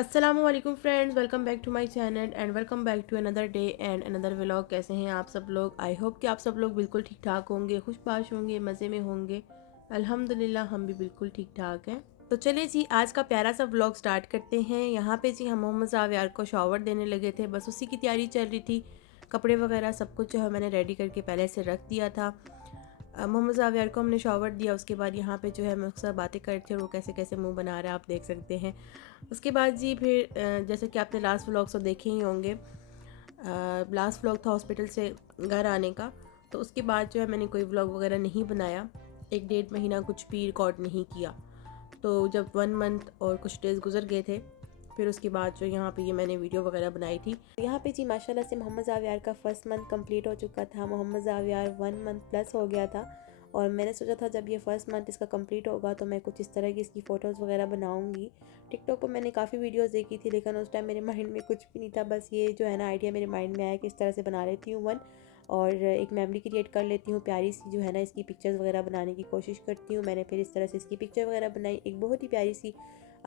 अस्सलामुअलैकुम friends, welcome back to my channel and welcome back to another day and another vlog. कैसे हैं आप सब लोग? आई होप कि आप सब लोग बिल्कुल ठीक ठाक होंगे, खुशबाश होंगे, मज़े में होंगे। अल्हम्दुलिल्लाह हम भी बिल्कुल ठीक ठाक हैं। तो चलिए जी, आज का प्यारा सा व्लॉग स्टार्ट करते हैं। यहाँ पे जी हम मोहम्मद ज़ावियार को शॉवर देने लगे थे, बस उसी की तैयारी चल रही थी। कपड़े वगैरह सब कुछ जो है मैंने रेडी करके पहले से रख दिया था। मोहम्मद ज़ावियार को हमने शॉवर दिया, उसके बाद यहाँ पे जो है हम उसके साथ बातें कर रहे थे और वो कैसे कैसे मुंह बना रहा है आप देख सकते हैं। उसके बाद जी फिर जैसे कि आपने लास्ट व्लॉग तो देखे ही होंगे, लास्ट व्लॉग था हॉस्पिटल से घर आने का। तो उसके बाद जो है मैंने कोई व्लॉग वगैरह नहीं बनाया, 1 डेढ़ महीना कुछ भी रिकॉर्ड नहीं किया। तो जब 1 मंथ और कुछ डेज़ गुजर गए थे, फिर उसके बाद जो यहाँ पे ये मैंने वीडियो वगैरह बनाई थी। यहाँ पे जी माशाल्लाह से मोहम्मद ज़ावियार का फर्स्ट मंथ कंप्लीट हो चुका था। मोहम्मद ज़ावियार 1 मंथ प्लस हो गया था और मैंने सोचा था जब ये फर्स्ट मंथ इसका कंप्लीट होगा तो मैं कुछ इस तरह की इसकी फ़ोटोज़ वगैरह बनाऊँगी। टिकटॉक पर मैंने काफ़ी वीडियोज़ देखी थी, लेकिन उस टाइम मेरे माइंड में कुछ भी नहीं था। बस ये जो है ना आइडिया मेरे माइंड में आया कि इस तरह से बना लेती हूँ वन, और एक मेमोरी क्रिएट कर लेती हूँ प्यारी सी, जो है ना इसकी पिक्चर्स वगैरह बनाने की कोशिश करती हूँ। मैंने फिर इस तरह से इसकी पिक्चर वगैरह बनाई, एक बहुत ही प्यारी सी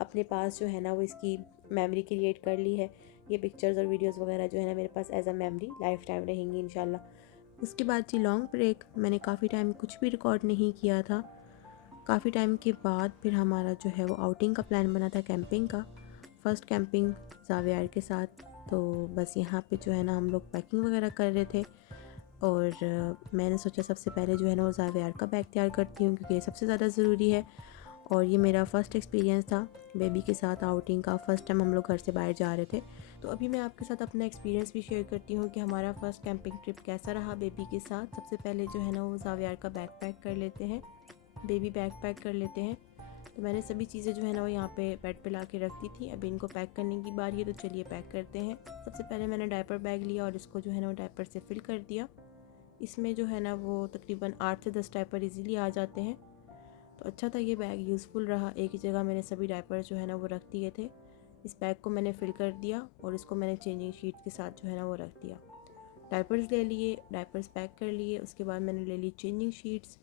अपने पास जो है ना वो इसकी मेमोरी क्रिएट कर ली है। ये पिक्चर्स और वीडियोस वगैरह जो है ना मेरे पास as a memory life time रहेंगी इंशाल्लाह। उसके बाद जी लॉन्ग ब्रेक, मैंने काफ़ी टाइम कुछ भी रिकॉर्ड नहीं किया था। काफ़ी टाइम के बाद फिर हमारा जो है वो आउटिंग का प्लान बना था, कैंपिंग का। फ़र्स्ट कैंपिंग ज़ावियार के साथ। तो बस यहाँ पे जो है ना हम लोग पैकिंग वगैरह कर रहे थे और मैंने सोचा सबसे पहले जो है ना वो ज़ावियार का बैग तैयार करती हूँ, क्योंकि ये सबसे ज़्यादा ज़रूरी है। और ये मेरा फ़र्स्ट एक्सपीरियंस था बेबी के साथ आउटिंग का। फ़र्स्ट टाइम हम लोग घर से बाहर जा रहे थे। तो अभी मैं आपके साथ अपना एक्सपीरियंस भी शेयर करती हूँ कि हमारा फ़र्स्ट कैंपिंग ट्रिप कैसा रहा बेबी के साथ। सबसे पहले जो है ना वो ज़ावियार का बैग पैक कर लेते हैं, बेबी बैग पैक कर लेते हैं। तो मैंने सभी चीज़ें जो है ना वो यहाँ पे बेड पे ला के रख दी थी। अभी इनको पैक करने की बारी है, तो चलिए पैक करते हैं। सबसे पहले मैंने डायपर बैग लिया और इसको जो है ना वो डायपर से फिल कर दिया। इसमें जो है ना वो तकरीबन 8 से 10 डायपर इजीली आ जाते हैं। तो अच्छा था ये बैग, यूज़फुल रहा। एक ही जगह मैंने सभी डायपर जो है ना वो रख दिए थे। इस बैग को मैंने फिल कर दिया और इसको मैंने चेंजिंग शीट के साथ जो है ना वो रख दिया। डायपर्स ले लिए, डायपर्स पैक कर लिए। उसके बाद मैंने ले ली चेंजिंग शीट्स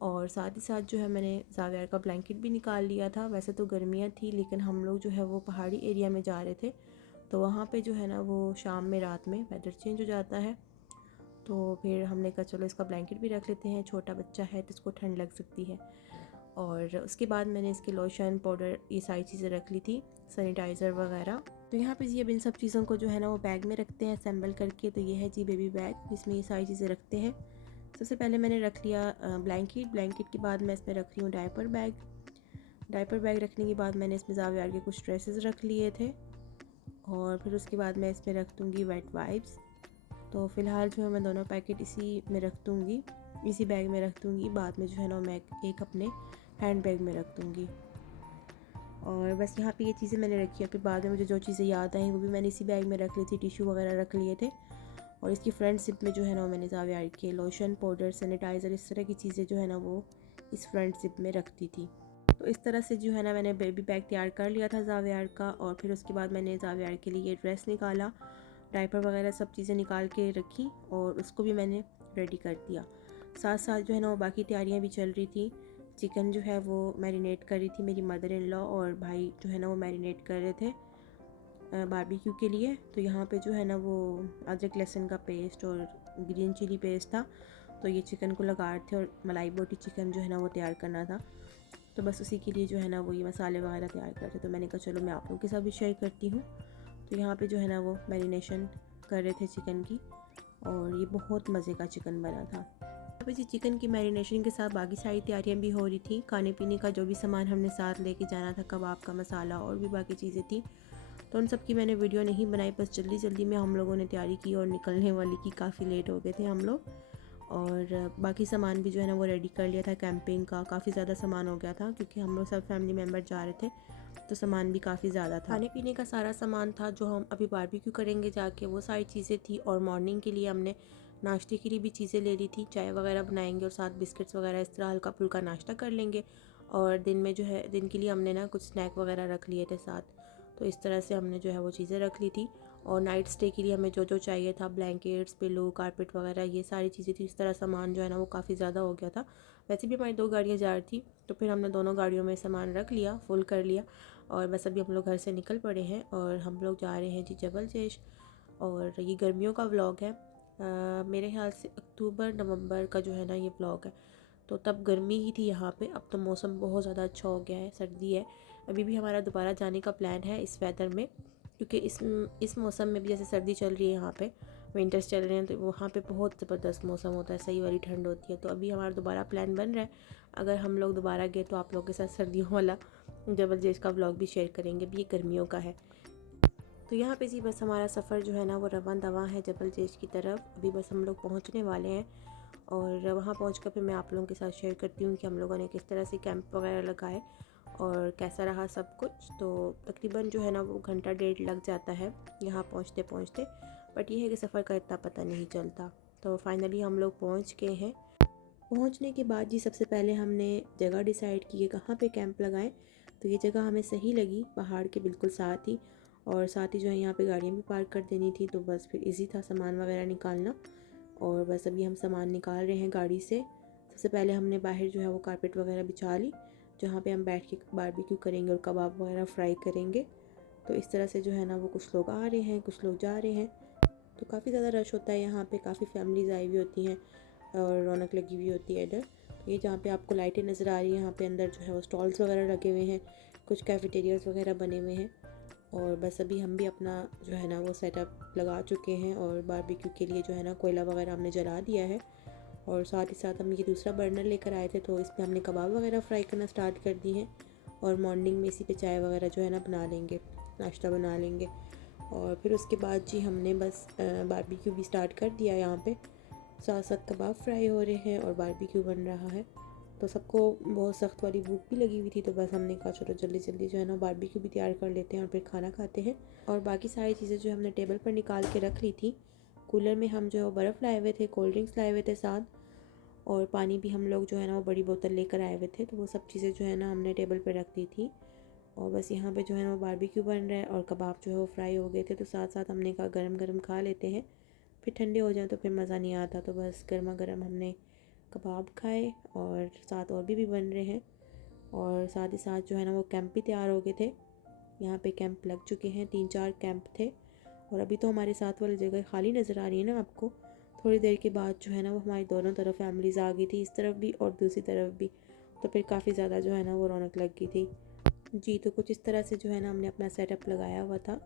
और साथ ही साथ जो है मैंने ज़ावियार का ब्लैंकेट भी निकाल लिया था। वैसे तो गर्मियाँ थी, लेकिन हम लोग जो है वो पहाड़ी एरिया में जा रहे थे, तो वहाँ पे जो है ना वो शाम में रात में वेदर चेंज हो जाता है। तो फिर हमने कहा चलो इसका ब्लैंकेट भी रख लेते हैं, छोटा बच्चा है तो इसको ठंड लग सकती है। और उसके बाद मैंने इसके लोशन, पाउडर, ये सारी चीज़ें रख ली थी, सैनिटाइज़र वगैरह। तो यहाँ पे जी अब इन सब चीज़ों को जो है ना वो बैग में रखते हैं असेंबल करके। तो ये है जी बेबी बैग, जिसमें ये सारी चीज़ें रखते हैं। सबसे पहले मैंने रख लिया ब्लैंकेट के बाद मैं इसमें रख रही हूँ डायपर बैग। डायपर बैग रखने के बाद मैंने इसमें ज़ावियार के कुछ ड्रेसेस रख लिए थे और फिर उसके बाद मैं इसमें रख दूँगी वेट वाइप्स। तो फ़िलहाल जो है मैं दोनों पैकेट इसी में रख दूँगी, इसी बैग में रख दूँगी। बाद में जो है ना मैं एक अपने हैंड बैग में रख दूँगी। और बस यहाँ पे ये चीज़ें मैंने रखी है। फिर बाद में मुझे जो चीज़ें याद आई वो भी मैंने इसी बैग में रख ली थी, टिश्यू वगैरह रख लिए थे। और इसकी फ्रंट जिप में जो है ना मैंने ज़ावियार के लोशन, पाउडर, सैनिटाइज़र, इस तरह की चीज़ें जो है ना वो इस फ्रंट जिप में रखती थी। तो इस तरह से जो है ना मैंने बेबी बैग तैयार कर लिया था ज़ावियार का। और फिर उसके बाद मैंने ज़ावियार के लिए ड्रेस निकाला, डायपर वगैरह सब चीज़ें निकाल के रखी और उसको भी मैंने रेडी कर दिया। साथ साथ जो है ना वो बाकी तैयारियाँ भी चल रही थी। चिकन जो है वो मैरिनेट कर रही थी मेरी मदर इन लॉ, और भाई जो है ना वो मैरिनेट कर रहे थे बारबेक्यू के लिए। तो यहाँ पे जो है ना वो अदरक लहसुन का पेस्ट और ग्रीन चिली पेस्ट था। तो ये चिकन को लगा रहे थे और मलाई बोटी चिकन जो है ना वो तैयार करना था। तो बस उसी के लिए जो है ना वो ये मसाले वगैरह तैयार करते। तो मैंने कहा चलो मैं आप लोगों के साथ भी शेयर करती हूँ। तो यहाँ पे जो है ना वो मैरिनेशन कर रहे थे चिकन की, और ये बहुत मज़े का चिकन बना था। यहाँ पे जी चिकन की मैरिनेशन के साथ बाकी सारी तैयारियाँ भी हो रही थी। खाने पीने का जो भी सामान हमने साथ लेके जाना था, कबाब का मसाला और भी बाकी चीज़ें थी, तो उन सब की मैंने वीडियो नहीं बनाई। बस जल्दी जल्दी में हम लोगों ने तैयारी की और निकलने वाली की, काफ़ी लेट हो गए थे हम लोग। और बाकी सामान भी जो है ना वो रेडी कर लिया था कैंपिंग का। काफ़ी ज़्यादा सामान हो गया था क्योंकि हम लोग सब फैमिली मेम्बर जा रहे थे, तो सामान भी काफ़ी ज़्यादा था। खाने पीने का सारा सामान था जो हम अभी बारबेक्यू करेंगे जाके, वो सारी चीज़ें थी। और मॉर्निंग के लिए हमने नाश्ते के लिए भी चीज़ें ले ली थी, चाय वगैरह बनाएंगे और साथ बिस्किट्स वगैरह, इस तरह हल्का फुल्का नाश्ता कर लेंगे। और दिन में जो है, दिन के लिए हमने ना कुछ स्नैक वगैरह रख लिए थे साथ। तो इस तरह से हमने जो है वो चीज़ें रख ली थी। और नाइट स्टे के लिए हमें जो जो चाहिए था, ब्लैंकेट्स, पिलो, कारपेट वगैरह, ये सारी चीज़ें थी। इस तरह सामान जो है ना वो काफ़ी ज़्यादा हो गया था। वैसे भी हमारी 2 गाड़ियाँ जा रही थी, तो फिर हमने दोनों गाड़ियों में सामान रख लिया, फुल कर लिया। और बस अभी हम लोग घर से निकल पड़े हैं और हम लोग जा रहे हैं जी जबल जेश। और ये गर्मियों का व्लॉग है, मेरे ख्याल से अक्टूबर नवंबर का जो है ना ये व्लॉग है। तो तब गर्मी ही थी यहाँ पे, अब तो मौसम बहुत ज़्यादा अच्छा हो गया है, सर्दी है। अभी भी हमारा दोबारा जाने का प्लान है इस वेदर में, क्योंकि इस मौसम में भी जैसे सर्दी चल रही है यहाँ पे, विंटर्स चल रहे हैं, तो वहाँ पे बहुत ज़बरदस्त मौसम होता है, सही वाली ठंड होती है। तो अभी हमारा दोबारा प्लान बन रहा है, अगर हम लोग दोबारा गए तो आप लोगों के साथ सर्दियों वाला जबल जेश का व्लॉग भी शेयर करेंगे। अभी ये गर्मियों का है। तो यहाँ पे जी बस हमारा सफ़र जो है ना वो रवां दवा है जबल जेश की तरफ। अभी बस हम लोग पहुँचने वाले हैं और वहाँ पहुँच कर फिर मैं आप लोगों के साथ शेयर करती हूँ कि हम लोगों ने किस तरह से कैंप वगैरह लगाए और कैसा रहा सब कुछ। तो तकरीबन जो है ना वो घंटा डेढ़ लग जाता है यहाँ पहुँचते पहुँचते, बट ये है कि सफ़र का इतना पता नहीं चलता। तो फाइनली हम लोग पहुँच गए हैं। पहुँचने के बाद जी सबसे पहले हमने जगह डिसाइड की है कहाँ पे कैंप लगाएं। तो ये जगह हमें सही लगी, पहाड़ के बिल्कुल साथ ही, और साथ ही जो है यहाँ पे गाड़ियाँ भी पार्क कर देनी थी, तो बस फिर इजी था सामान वगैरह निकालना। और बस अभी हम सामान निकाल रहे हैं गाड़ी से। सबसे पहले हमने बाहर जो है वो कारपेट वगैरह बिछा ली, जहाँ पे हम बैठ के बारबेक्यू करेंगे और कबाब वगैरह फ्राई करेंगे। तो इस तरह से जो है ना वो कुछ लोग आ रहे हैं, कुछ लोग जा रहे हैं। तो काफ़ी ज़्यादा रश होता है यहाँ पे, काफ़ी फैमिलीज़ आई हुई होती हैं और रौनक लगी हुई होती है इधर। ये जहाँ पे आपको लाइटें नज़र आ रही हैं, यहाँ पे अंदर जो है वो स्टॉल्स वगैरह लगे हुए हैं, कुछ कैफेटेरियाज़ वगैरह बने हुए हैं। और बस अभी हम भी अपना जो है ना वो सेटअप लगा चुके हैं और बारबेक्यू के लिए जो है ना कोयला वगैरह हमने जला दिया है। और साथ ही साथ हम ये दूसरा बर्नर लेकर आए थे, तो इस पर हमने कबाब वगैरह फ्राई करना स्टार्ट कर दी हैं। और मॉर्निंग में इसी पे चाय वगैरह जो है ना बना लेंगे, नाश्ता बना लेंगे। और फिर उसके बाद जी हमने बस बारबेक्यू भी स्टार्ट कर दिया। यहाँ पे साथ साथ कबाब फ्राई हो रहे हैं और बारबेक्यू बन रहा है। तो सबको बहुत सख्त वाली भूख भी लगी हुई थी, तो बस हमने कहा चलो जल्दी जल्दी जो है ना बारबेक्यू भी तैयार कर लेते हैं और फिर खाना खाते हैं। और बाकी सारी चीज़ें जो हमने टेबल पर निकाल के रख ली थी। कूलर में हम जो है बर्फ़ लाए हुए थे, कोल्ड ड्रिंक्स लाए हुए थे साथ, और पानी भी हम लोग जो है ना वो बड़ी बोतल लेकर आए हुए थे। तो वो सब चीज़ें जो है ना हमने टेबल पर रख दी थी। और बस यहाँ पे जो है ना वो बारबेक्यू बन रहा है और कबाब जो है वो फ्राई हो गए थे, तो साथ साथ हमने कहा गरम गरम खा लेते हैं, फिर ठंडे हो जाए तो फिर मज़ा नहीं आता। तो बस गर्मा गर्म हमने कबाब खाए और साथ और भी बन रहे हैं। और साथ ही साथ जो है ना वो कैंप भी तैयार हो गए थे। यहाँ पे कैंप लग चुके हैं, 3-4 कैंप थे। और अभी तो हमारे साथ वाली जगह खाली नज़र आ रही है ना आपको। थोड़ी देर के बाद जो है ना वो हमारी दोनों तरफ फैमिलीज़ आ गई थी, इस तरफ भी और दूसरी तरफ भी। तो फिर काफ़ी ज़्यादा जो है ना वो रौनक लग गई थी जी। तो कुछ इस तरह से जो है ना हमने अपना सेटअप लगाया हुआ था।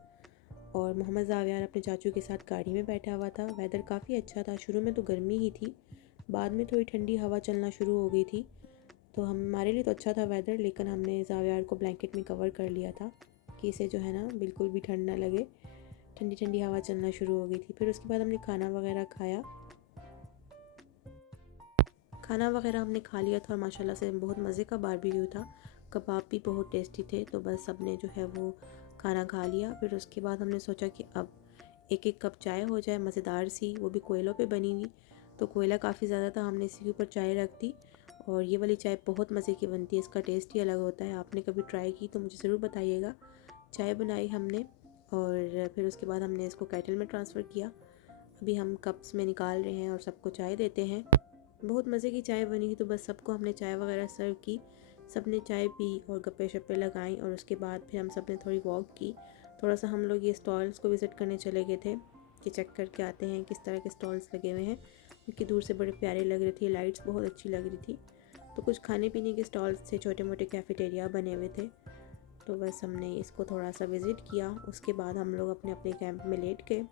और मोहम्मद जावियार अपने चाचू के साथ गाड़ी में बैठा हुआ था। वेदर काफ़ी अच्छा था, शुरू में तो गर्मी ही थी, बाद में थोड़ी ठंडी हवा चलना शुरू हो गई थी। तो हमारे लिए तो अच्छा था वेदर, लेकिन हमने जावियार को ब्लैंकेट में कवर कर लिया था कि इसे जो है ना बिल्कुल भी ठंड ना लगे। ठंडी ठंडी हवा चलना शुरू हो गई थी। फिर उसके बाद हमने खाना वगैरह खाया, खाना वगैरह हमने खा लिया था और माशाल्लाह से बहुत मज़े का बारबेक्यू था। कबाब भी बहुत टेस्टी थे। तो बस सब ने जो है वो खाना खा लिया। फिर उसके बाद हमने सोचा कि अब एक एक कप चाय हो जाए मज़ेदार सी, वो भी कोयलों पे बनी हुई। तो कोयला काफ़ी ज़्यादा था, हमने इसी के ऊपर चाय रख दी। और ये वाली चाय बहुत मज़े की बनती है, इसका टेस्ट ही अलग होता है। आपने कभी ट्राई की तो मुझे ज़रूर बताइएगा। चाय बनाई हमने और फिर उसके बाद हमने इसको केटल में ट्रांसफ़र किया। अभी हम कप्स में निकाल रहे हैं और सबको चाय देते हैं। बहुत मज़े की चाय बनी थी, तो बस सबको हमने चाय वगैरह सर्व की। सब ने चाय पी और गप्पे शप्पे लगाई। और उसके बाद फिर हम सब ने थोड़ी वॉक की। थोड़ा सा हम लोग ये स्टॉल्स को विज़िट करने चले गए थे कि चेक करके आते हैं किस तरह के स्टॉल्स लगे हुए हैं, क्योंकि दूर से बड़े प्यारे लग रहे थे, लाइट्स बहुत अच्छी लग रही थी। तो कुछ खाने पीने के स्टॉल्स थे, छोटे मोटे कैफेटेरिया बने हुए थे। तो बस हमने इसको थोड़ा सा विज़िट किया। उसके बाद हम लोग अपने अपने कैंप में लेट गए।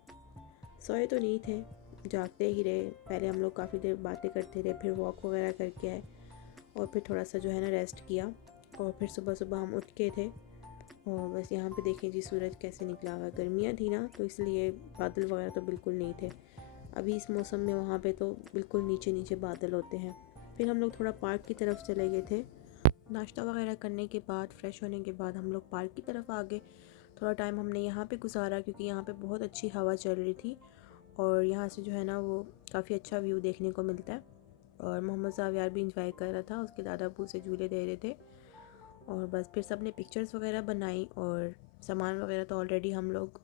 सोए तो नहीं थे, जागते ही रहे। पहले हम लोग काफ़ी देर बातें करते रहे, फिर वॉक वगैरह करके आए और फिर थोड़ा सा जो है ना रेस्ट किया। और फिर सुबह सुबह हम उठ के थे। और बस यहाँ पे देखें जी सूरज कैसे निकला हुआ है। गर्मियाँ थी ना, तो इसलिए बादल वगैरह तो बिल्कुल नहीं थे। अभी इस मौसम में वहाँ पे तो बिल्कुल नीचे नीचे बादल होते हैं। फिर हम लोग थोड़ा पार्क की तरफ चले गए थे। नाश्ता वगैरह करने के बाद, फ्रेश होने के बाद हम लोग पार्क की तरफ आ गए। थोड़ा टाइम हमने यहाँ पे गुजारा, क्योंकि यहाँ पे बहुत अच्छी हवा चल रही थी और यहाँ से जो है ना वो काफ़ी अच्छा व्यू देखने को मिलता है। और मोहम्मद जावियार भी इंजॉय कर रहा था, उसके दादा अबू से झूले दे रहे थे। और बस फिर सब ने पिक्चर्स वगैरह बनाई। और सामान वगैरह तो ऑलरेडी हम लोग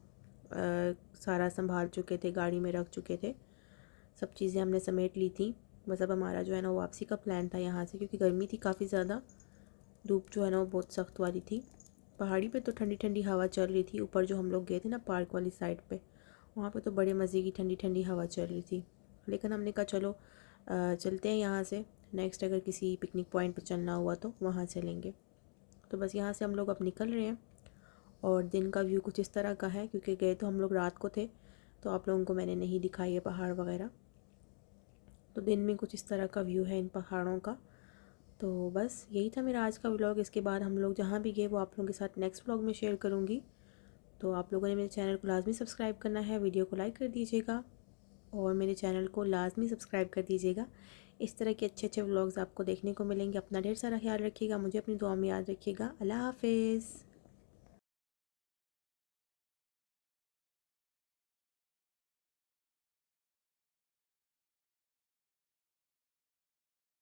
सारा संभाल चुके थे, गाड़ी में रख चुके थे, सब चीज़ें हमने समेट ली थी। बस अब हमारा जो है ना वापसी का प्लान था यहाँ से, क्योंकि गर्मी थी काफ़ी ज़्यादा, धूप जो है ना वो बहुत सख्त वाली थी। पहाड़ी पे तो ठंडी ठंडी हवा चल रही थी। ऊपर जो हम लोग गए थे ना पार्क वाली साइड पे, वहाँ पे तो बड़े मज़े की ठंडी ठंडी हवा चल रही थी। लेकिन हमने कहा चलो चलते हैं यहाँ से, नेक्स्ट अगर किसी पिकनिक पॉइंट पे चलना हुआ तो वहाँ चलेंगे। तो बस यहाँ से हम लोग अब निकल रहे हैं। और दिन का व्यू कुछ इस तरह का है, क्योंकि गए तो हम लोग रात को थे, तो आप लोगों को मैंने नहीं दिखाई है पहाड़ वगैरह। तो दिन में कुछ इस तरह का व्यू है इन पहाड़ों का। तो बस यही था मेरा आज का व्लॉग। इसके बाद हम लोग जहाँ भी गए वो आप लोगों के साथ नेक्स्ट व्लॉग में शेयर करूँगी। तो आप लोगों ने मेरे चैनल को लाजमी सब्सक्राइब करना है, वीडियो को लाइक कर दीजिएगा और मेरे चैनल को लाजमी सब्सक्राइब कर दीजिएगा। इस तरह के अच्छे अच्छे व्लॉग्स आपको देखने को मिलेंगे। अपना ढेर सारा ख्याल रखिएगा, मुझे अपनी दुआ में याद रखिएगा। अल्लाह हाफिज़।